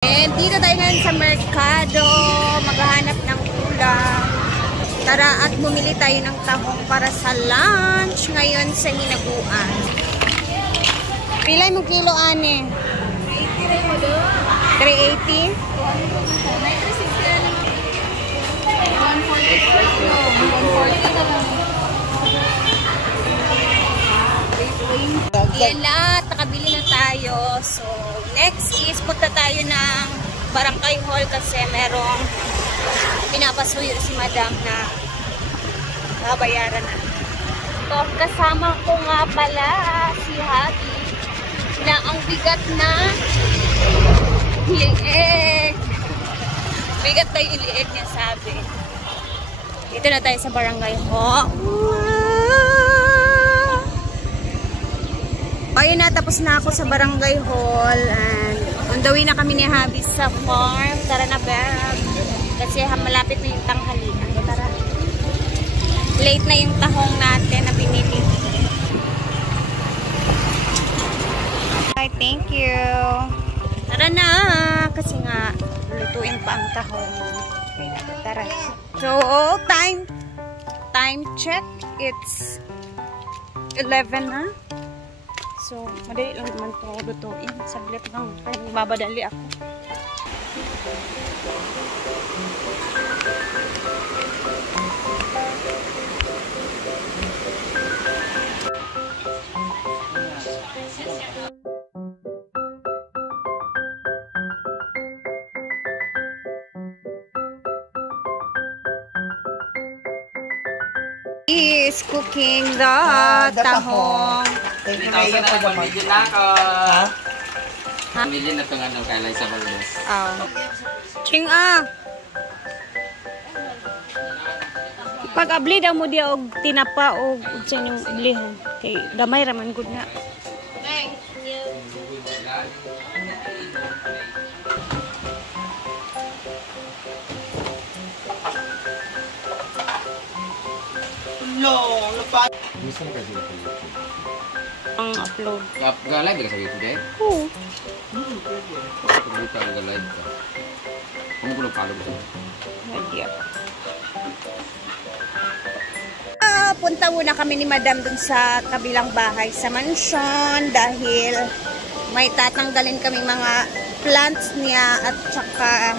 And dito tayo ngayon sa merkado, maghahanap ng ulam. Tara at bumili tayo ng tahong para sa lunch ngayon sa hinaguan. Pilay mo kilo, ane? 380? 140. Yan lahat, nakabili na tayo. So, next is punta tayo ng Barangay Hall kasi merong pinapasuyo si Madam na babayaran na. So, kasama ko nga pala si Happy na ang bigat na lieg. Bigat na yung lieg niya, sabi. Dito na tayo sa Barangay Hall. Ayun na, tapos na ako sa Barangay Hall and on the way na kami ni Habi sa farm. Tara na, Beb. Kasi malapit na yung tanghalian. Tara. Late na yung tahong natin na binili. Hi, thank you. Tara na, kasi nga lutuin pa ang tahong. Okay, tara. So, time check. It's 11 na. So, madali lang naman ito lutuin. Saglit lang. Kaya babadali ako. Is cooking the tahong. Hindi na pamilya na ako. Pamilya na ito nga ng kailay sa Valdez. Ching pag-abli daw mo diya og tinapa og sa inyong iblihan. Kay gamay raman good na. Thank you. No, lupa. Gusto na kasi ito. Ang upload. Ga-live ka sa YouTube eh? Oo. Pag-live ka, ga-live ka. Kung ko nag-follow ko sa'yo. Idea. Punta muna kami ni Madam dun sa kabilang bahay sa mansion dahil may tatanggalin kami mga plants niya at saka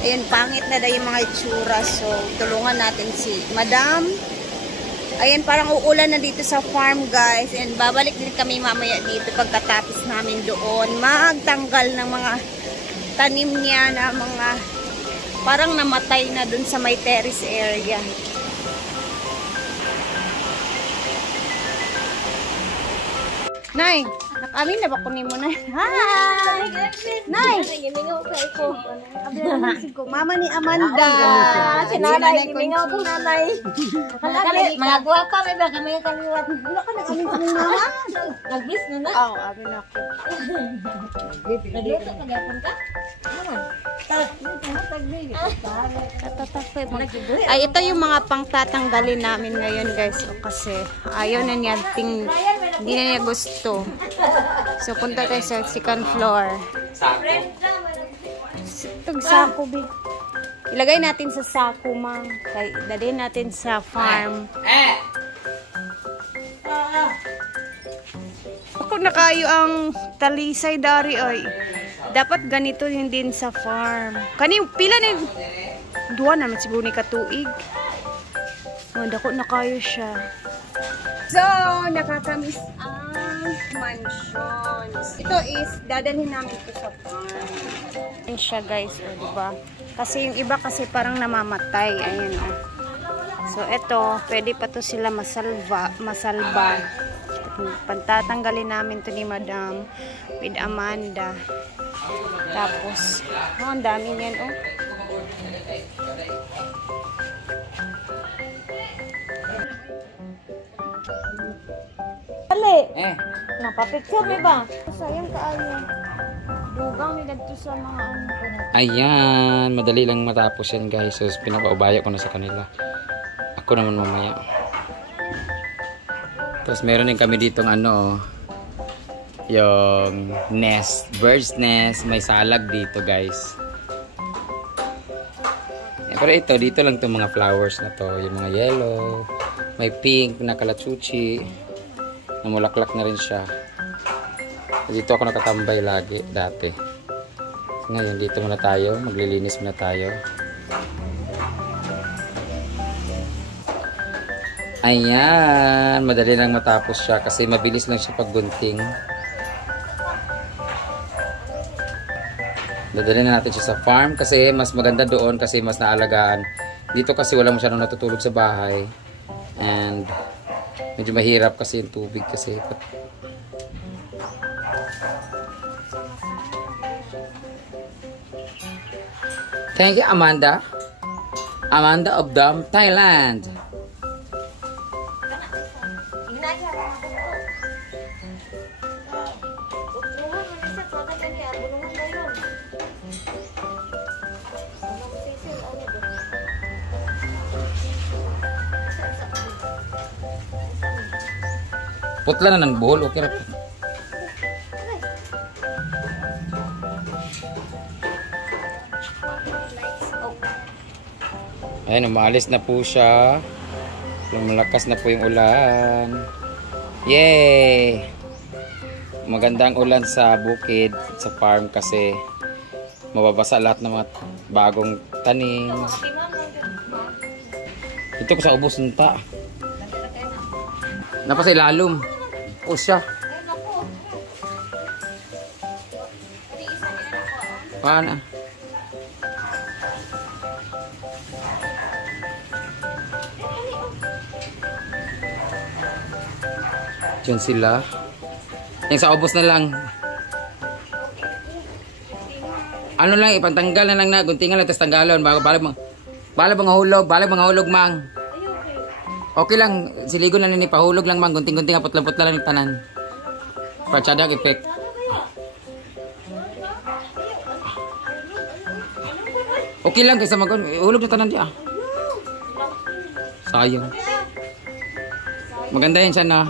ayun, pangit na daw yung mga itsura. So, tulungan natin si Madam. Ayan, parang uulan na dito sa farm, guys. And babalik din kami mamaya dito pagkatapos namin doon magtanggal ng mga tanim niya na mga parang namatay na dun sa may terrace area. Nay, nakamin na ba kunin mo na? Hi! Nay! Mama ni Amanda. Si nanay, gimingaw ko nanay. Mga guwapa, may ba kami kaliwat. Wala ka nag-amin sa mama? Nag-bis na na. Oo, amin ako. Nagluto, nag-apon ka? Naman. Ay, ito yung mga pangtatanggalin namin ngayon, guys. O, kasi ayaw na niya, hindi na niya gusto. So, punta tayo sa second floor. Itong sako, babe. Ilagay natin sa sako, ma. Dalhin natin sa farm. Ako nakayo ang talisay dari, ay. Dapat ganito yun din sa farm. Kani, pila na yung duwa naman siguro ni katuig. Dako na kayo siya. So, nakakamiss ang mansion. Ito is, dadalhin namin ito sa farm. Ayan siya, guys, o, diba? Kasi yung iba kasi parang namamatay. Ayan, o. So, ito, pwede pa to sila masalba. Pantatanggalin namin to ni Madam with Amanda. Tapos, ang dami niyan, oh. Dali. Napapicture, may ba? Sayang kaayo. Dugang nila dito sa mga ano. Ayan, madali lang matapos yan, guys. So, pinapaubaya ko na sa kanila. Ako naman mamaya. Tapos meron din kami ditong ano, yung nest, bird's nest. May salag dito guys. Pero ito, dito lang itong mga flowers na to. Yung mga yellow, may pink na kalatsuchi. Namulaklak na rin siya. Dito ako nakatambay lagi dati. Ngayon dito muna tayo, maglilinis muna tayo. Ayan, madali lang matapos siya kasi mabilis lang siya paggunting. Dadalhin na natin siya sa farm kasi mas maganda doon kasi mas naalagaan. Dito kasi wala masyadong natutulog sa bahay. And medyo mahirap kasi yung tubig kasi. Thank you, Amanda. Amanda of Dam, Thailand. Putla na ng buhol, okay ra. Ayan, umaalis na po siya. Lumalakas na po yung ulan. Yay! Magandang ulan sa bukid, sa farm kasi mababasa lahat ng mga bagong tanim. Ito ko sa ubos nita. Napasa ilalom. O siya. Paano? Diyan sila. Yung sa ubos na lang. Ano lang, ipantanggal na lang na. Guntingan lang, tapos tanggalon. Balag mga hulog, mang. Okay lang, siligo na ni pahulog lang mang, gunting-gunting apot-lapot lang yung tanan. Pagtsadag effect. Okay lang kaysa hulog na tanan diya. Sayang. Maganda yan siya na.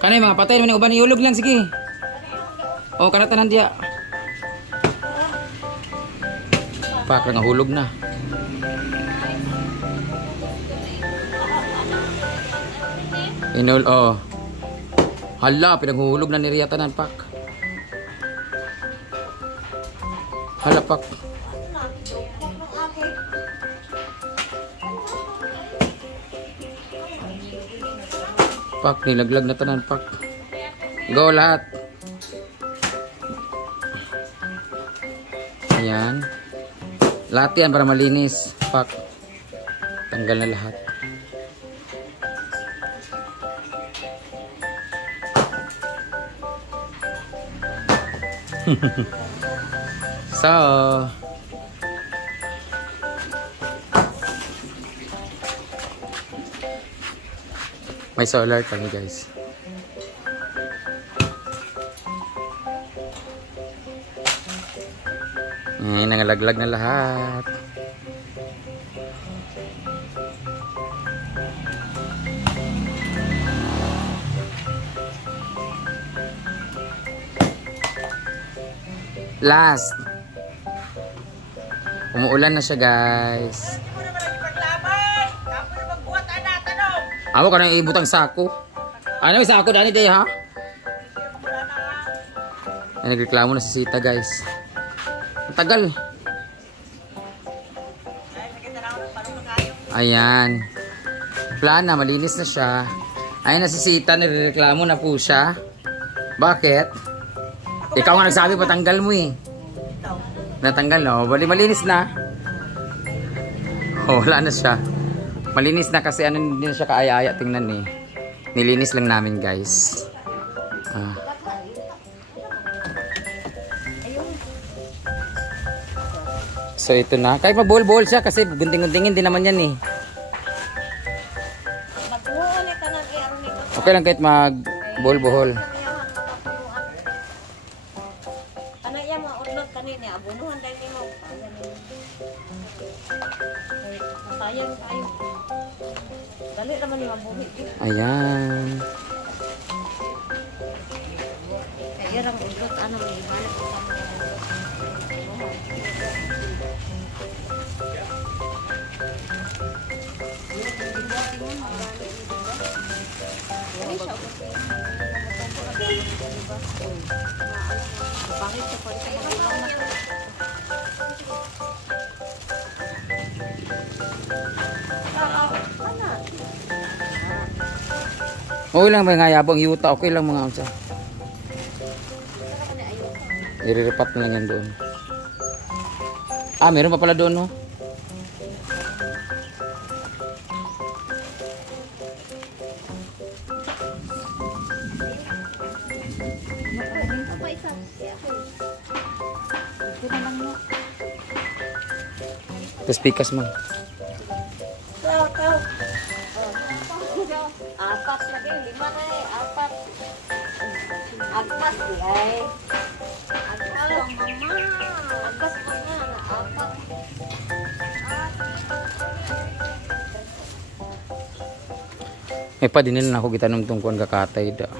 Kanay mga patay naman yung uban, ihulog lang, sige. O, kana tanan diya. Pak, nahulog na. Oh. Hala, pinaghuhulog na ni Ria tanan, Pak. Hala, Pak. Pak, nilaglag na tanan, Pak. Go lahat. Ayan. Lahat yan para malinis, Pak. Tanggal na lahat. So may solar kami guys. Nangalaglag na lahat. Last. Umuulan na siya guys. Ako ka nang ibutang sako. Ano yung sako dani day ha? Ay, nagreklamo na si Sita guys. Ang tagal. Ayan. Plana, malinis na siya. Ayun na si Sita, nagreklamo na po siya. Bakit? Ikaw nga nagsabi patanggal mo eh. Natanggal no? Bali malinis na. Oh, wala na siya. Malinis na kasi ano hindi na siya kaaya-aya tingnan eh. Nilinis lang namin guys. So ito na. Kahit mag-bol-bol siya kasi gunting-guntingin din naman yan eh. Okay lang kahit mag-bol-bol. Ayan. Irang udot, ano, ibalik ko sa Okay lang ba nga yabang yuta? Okay lang mga unsa. Iriripat na lang yan doon. Ah, meron pa pala doon, no? Tapos pikas mo. Apat lagi, 5 na eh, 4. Agpas di ay. Agpas, mama. Agpas mo nga, 4. May pa dinil na ako gitanong tungkuan kakatay da.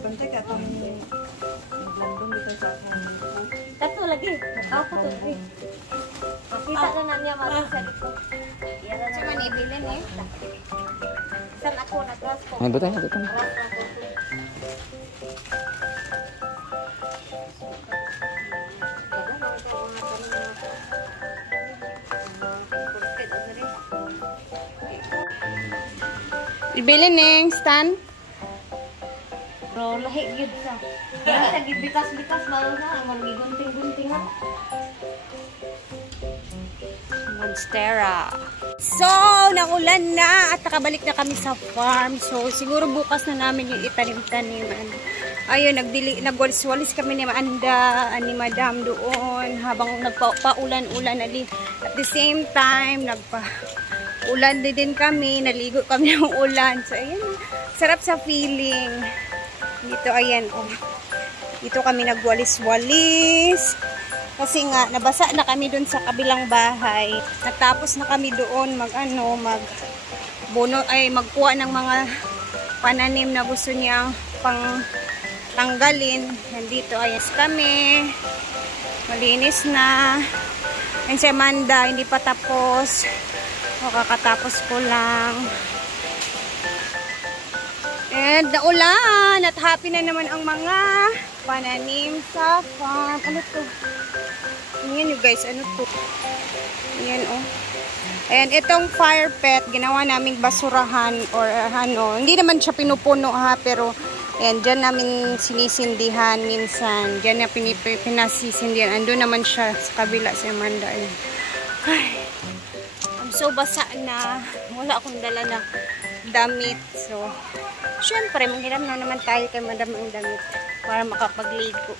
Bantay ka itong naglandong dito sa akin. Tatlo lagi. Ako to lagi. Makita na niya mga sa dito. Yan na Saan man ibilin eh? Saan ako nag-ras ko? Ay, butay. Ras na ko. Ibilin eh, stand. Pero lahi gyud sa. Kaya sa gibitas-bitas malo na ang gigunting-gunting ha. Monstera. So, naulan na at nakabalik na kami sa farm. So, siguro bukas na namin yung itanim-taniman. Ayun, nagwalis-walis kami ni Maanda, ni Madam doon habang nagpaulan-ulan. At the same time, nagpa-ulan din kami, naligo kami ng ulan. So, ayun, sarap sa feeling. Dito, ayan, oh. Dito kami nagwalis-walis. Kasi nga, nabasa na kami dun sa kabilang bahay. Natapos na kami doon magkuha ng mga pananim na gusto niya pang tanggalin. Nandito, ayos kami. Malinis na. And si Amanda, hindi pa tapos. O, kakatapos ko lang. And naulan. At happy na naman ang mga pananim sa farm. Ano to? Yan you guys, ano to? Yan oh. And itong fire pit, ginawa naming basurahan or ano. Hindi naman siya pinupuno ha, pero ayan, dyan namin sinisindihan minsan. Dyan na pinasisindihan. Andun naman siya sa kabila si Amanda. Ayan. Ay, I'm so basa na. Wala akong dala na damit. So, syempre, manghiram na naman tayo kay Madam ang damit para makapagligo.